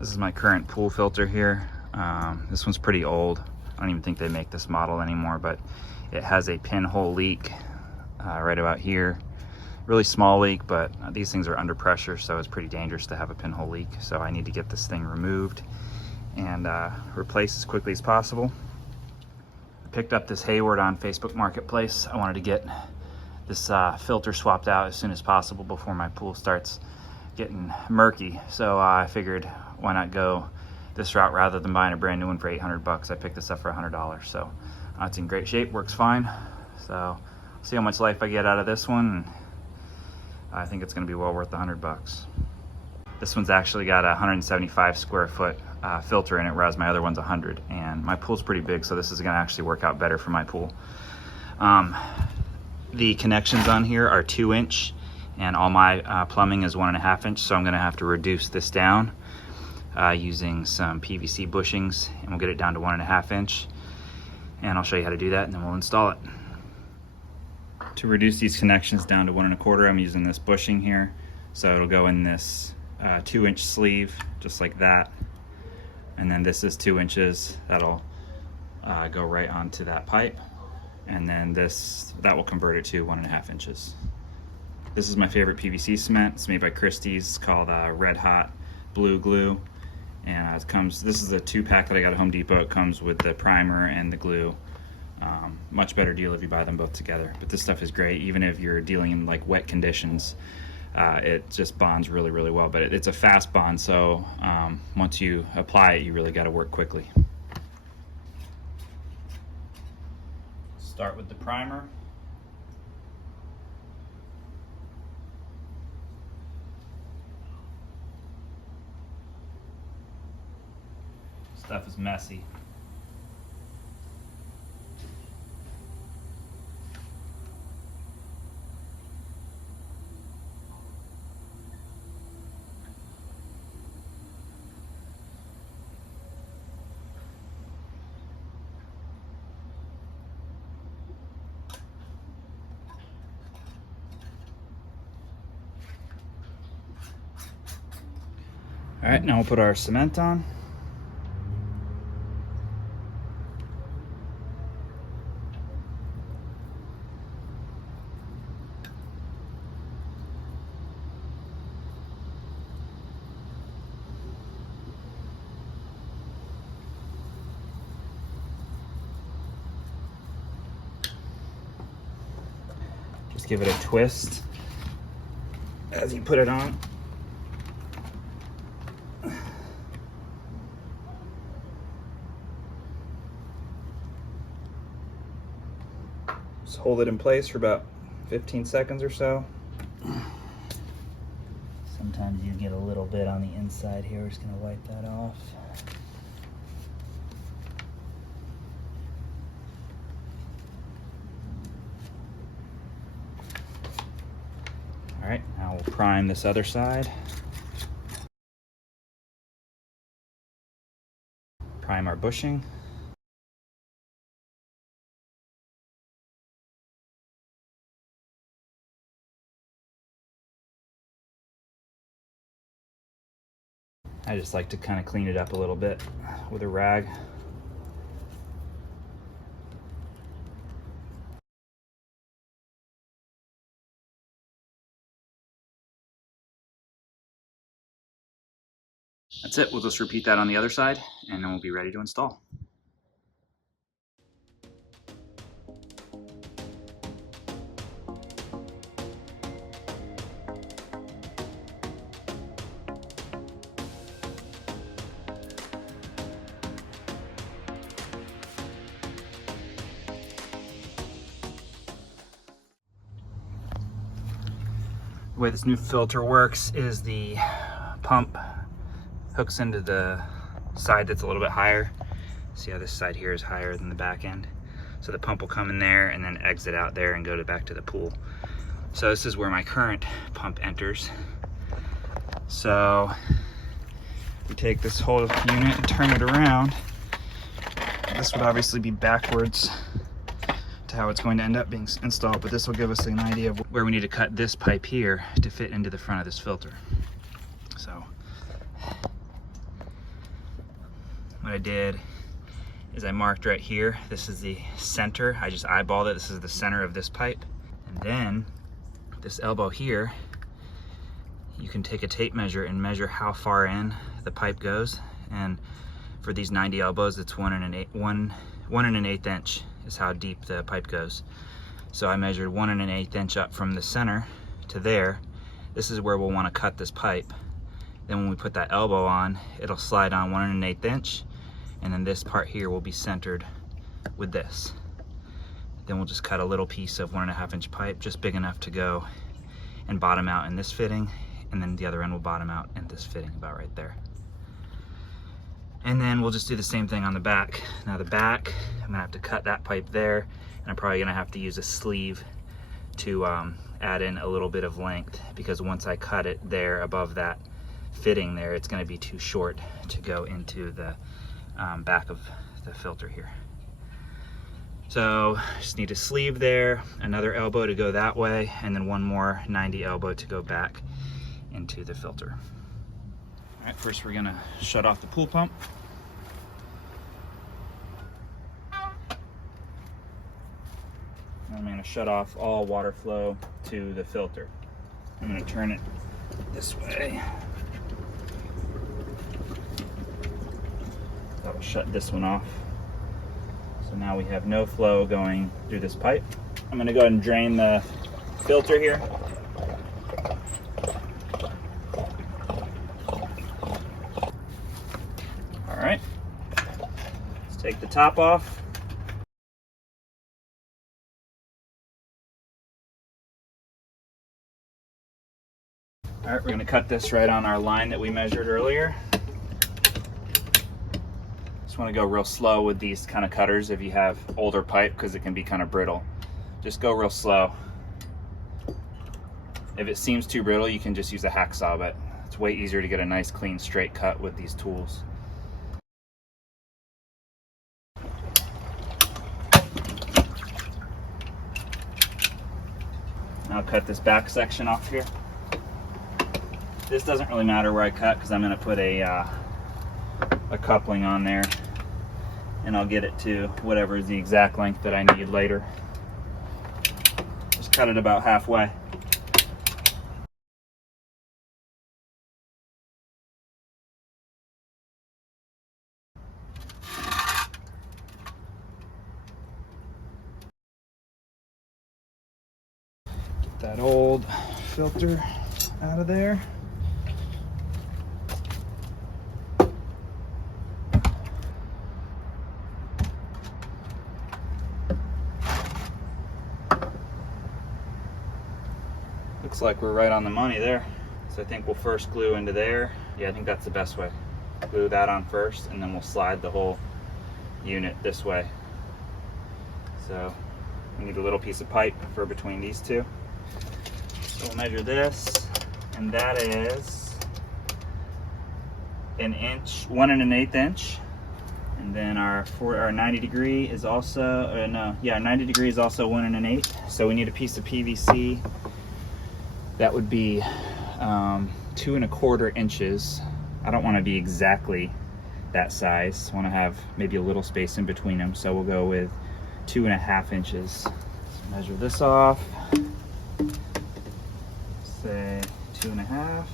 This is my current pool filter here. This one's pretty old. I don't even think they make this model anymore, but it has a pinhole leak right about here. Really small leak, but these things are under pressure, so it's pretty dangerous to have a pinhole leak. So I need to get this thing removed and replaced as quickly as possible. I picked up this Hayward on Facebook Marketplace. I wanted to get this filter swapped out as soon as possible before my pool starts getting murky. So I figured, why not go this route rather than buying a brand new one for 800 bucks. I picked this up for $100. So it's in great shape, works fine. So see how much life I get out of this one. I think it's gonna be well worth the 100 bucks. This one's actually got a 175 square foot filter in it, whereas my other one's 100. And my pool's pretty big, so this is gonna actually work out better for my pool. The connections on here are 2-inch, and all my plumbing is 1.5 inch, so I'm gonna have to reduce this down using some PVC bushings, and we'll get it down to 1.5 inch. And I'll show you how to do that, and then we'll install it. To reduce these connections down to 1.25, I'm using this bushing here. So it'll go in this 2-inch sleeve, just like that. And then this is 2 inches. That'll go right onto that pipe. And then that will convert it to 1.5 inches. This is my favorite PVC cement. It's made by Christie's. It's called Red Hot Blue Glue. And this is a 2-pack that I got at Home Depot. It comes with the primer and the glue. Much better deal if you buy them both together. But this stuff is great, even if you're dealing in like wet conditions. It just bonds really, really well. But it's a fast bond, so once you apply it, you really got to work quickly. Start with the primer. Stuff is messy. All right, now we'll put our cement on. Just give it a twist as you put it on. Just hold it in place for about 15 seconds or so. Sometimes you get a little bit on the inside here. We're just gonna wipe that off. All right, now we'll prime this other side. Prime our bushing. I just like to kind of clean it up a little bit with a rag. That's it. We'll just repeat that on the other side, and then we'll be ready to install. The way this new filter works is the pump hooks into the side that's a little bit higher. See how this side here is higher than the back end? So the pump will come in there and then exit out there and go back to the pool. So this is where my current pump enters. So we take this whole unit and turn it around. This would obviously be backwards to how it's going to end up being installed, but this will give us an idea of where we need to cut this pipe here to fit into the front of this filter. So what I did is I marked right here. This is the center. I just eyeballed it. This is the center of this pipe. And then this elbow here, you can take a tape measure and measure how far in the pipe goes. And for these 90 elbows, it's 1 1/8 inch is how deep the pipe goes. So I measured 1 1/8 inch up from the center to there. This is where we'll want to cut this pipe. Then when we put that elbow on, it'll slide on 1 1/8 inch, and then this part here will be centered with this. Then we'll just cut a little piece of 1 1/2 inch pipe, just big enough to go and bottom out in this fitting, and then the other end will bottom out in this fitting about right there. And then we'll just do the same thing on the back. Now the back, I'm gonna have to cut that pipe there, and I'm probably gonna have to use a sleeve to add in a little bit of length, because once I cut it there above that fitting there, it's gonna be too short to go into the back of the filter here. So just need a sleeve there, another elbow to go that way, and then one more 90 elbow to go back into the filter. All right, first we're gonna shut off the pool pump. I'm gonna shut off all water flow to the filter. I'm gonna turn it this way. That'll shut this one off. So now we have no flow going through this pipe. I'm gonna go ahead and drain the filter here. All right, let's take the top off. All right, we're gonna cut this right on our line that we measured earlier. Just wanna go real slow with these kind of cutters if you have older pipe, because it can be kind of brittle. Just go real slow. If it seems too brittle, you can just use a hacksaw, but it's way easier to get a nice, clean, straight cut with these tools. I'll cut this back section off here. This doesn't really matter where I cut, because I'm going to put a coupling on there, and I'll get it to whatever is the exact length that I need later. Just cut it about halfway. Get that old filter out of there. Looks like we're right on the money there. So I think we'll first glue into there. Yeah, I think that's the best way. Glue that on first, and then we'll slide the whole unit this way. So we need a little piece of pipe for between these two. So we'll measure this, and that is 1 1/8 inch. And then our 90 degree is also, 90 degree is also 1 1/8. So we need a piece of PVC. That would be 2 1/4 inches. I don't want to be exactly that size. I want to have maybe a little space in between them. So we'll go with 2 1/2 inches. So measure this off. Say 2 1/2.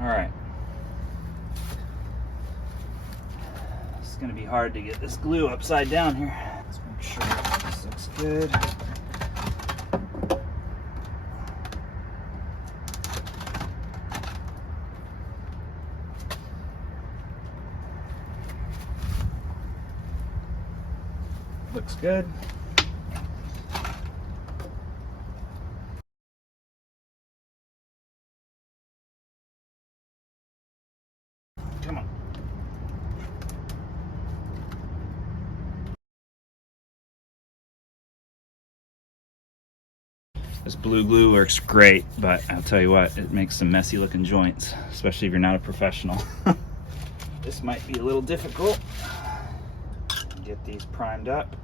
All right. It's going to be hard to get this glue upside down here. Let's make sure this looks good. Looks good. Come on. This blue glue works great, but I'll tell you what, it makes some messy looking joints, especially if you're not a professional. This might be a little difficult. Get these primed up.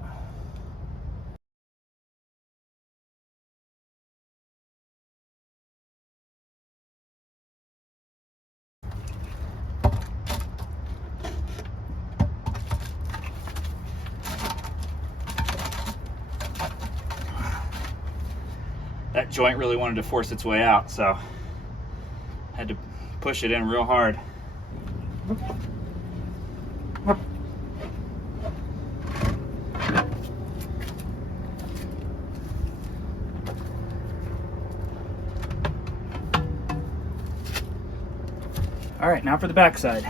That joint really wanted to force its way out, so I had to push it in real hard. All right, now for the back side.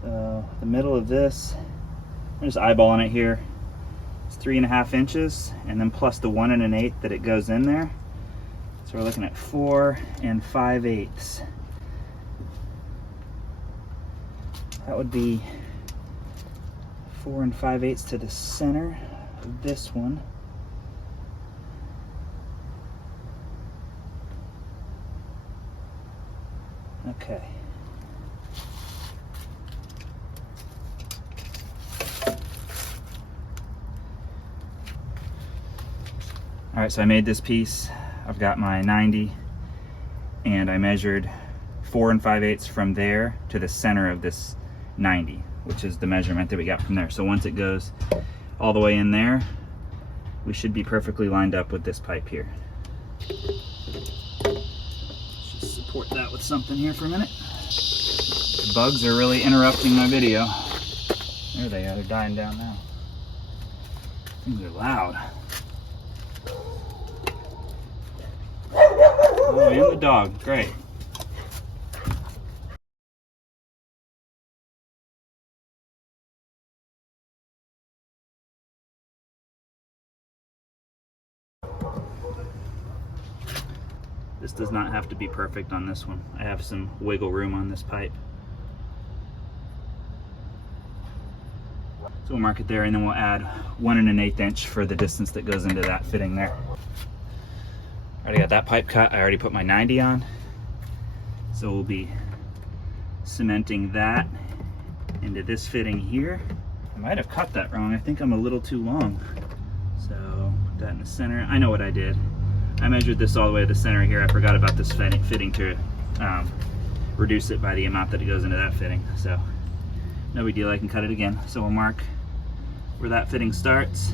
So the middle of this, I'm just eyeballing it here. It's 3.5 inches, and then plus the 1 1/8 that it goes in there. So we're looking at 4 5/8. That would be 4 5/8 to the center of this one. Okay. All right, so I made this piece. I've got my 90, and I measured 4 5/8 from there to the center of this 90, which is the measurement that we got from there. So once it goes all the way in there, we should be perfectly lined up with this pipe here. Just support that with something here for a minute. The bugs are really interrupting my video. There they are, they're dying down now. Things are loud. Oh, and the dog, great. This does not have to be perfect on this one. I have some wiggle room on this pipe. So we'll mark it there, and then we'll add 1 1/8 inch for the distance that goes into that fitting there. Already got that pipe cut. I already put my 90 on. So we'll be cementing that into this fitting here. I might have cut that wrong. I think I'm a little too long. So put that in the center. I know what I did. I measured this all the way to the center here. I forgot about this fitting to reduce it by the amount that it goes into that fitting. So no big deal, I can cut it again. So we'll mark where that fitting starts.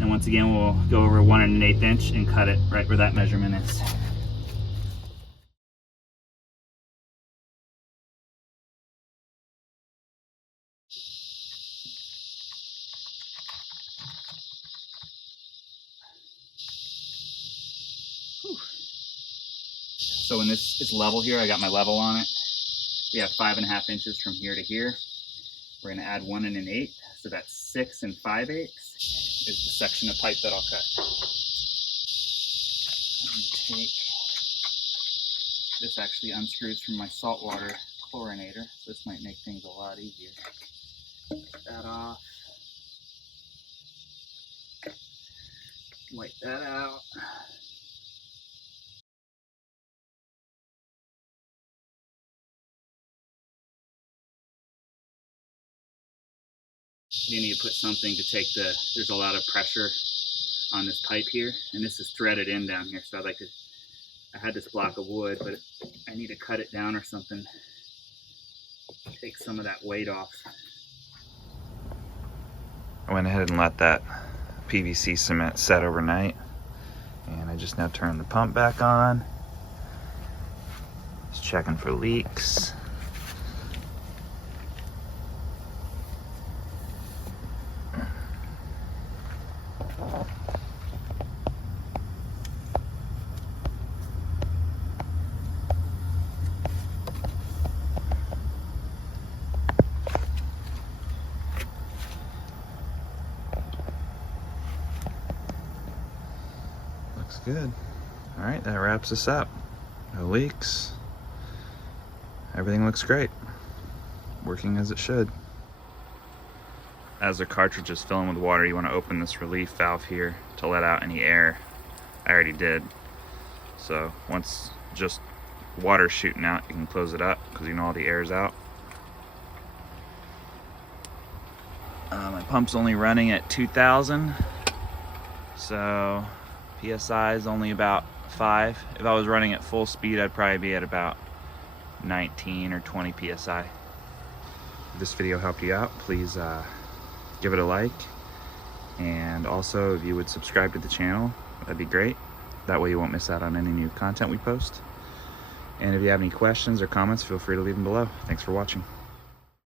And once again, we'll go over 1 1/8 inch and cut it right where that measurement is. Whew. So when this is level here, I got my level on it. We have 5.5 inches from here to here. We're gonna add 1 1/8, so that's 6 5/8 is the section of pipe that I'll cut. I'm gonna take, this actually unscrews from my saltwater chlorinator, so this might make things a lot easier. Get that off. Wipe that out. You need to put something to take the, there's a lot of pressure on this pipe here, and this is threaded in down here, so I'd like to, I had this block of wood, but I need to cut it down or something, take some of that weight off. I went ahead and let that PVC cement set overnight, and I just now turned the pump back on. Just checking for leaks. good. All right, that wraps us up. No leaks. Everything looks great. Working as it should. As the cartridge is filling with water, you want to open this relief valve here to let out any air. I already did. So once just water shooting out, you can close it up because you know all the air is out. My pump's only running at 2,000, so PSI is only about 5. If I was running at full speed, I'd probably be at about 19 or 20 PSI. If this video helped you out, please give it a like, and also if you would subscribe to the channel, that'd be great. That way you won't miss out on any new content we post. And if you have any questions or comments, feel free to leave them below. Thanks for watching.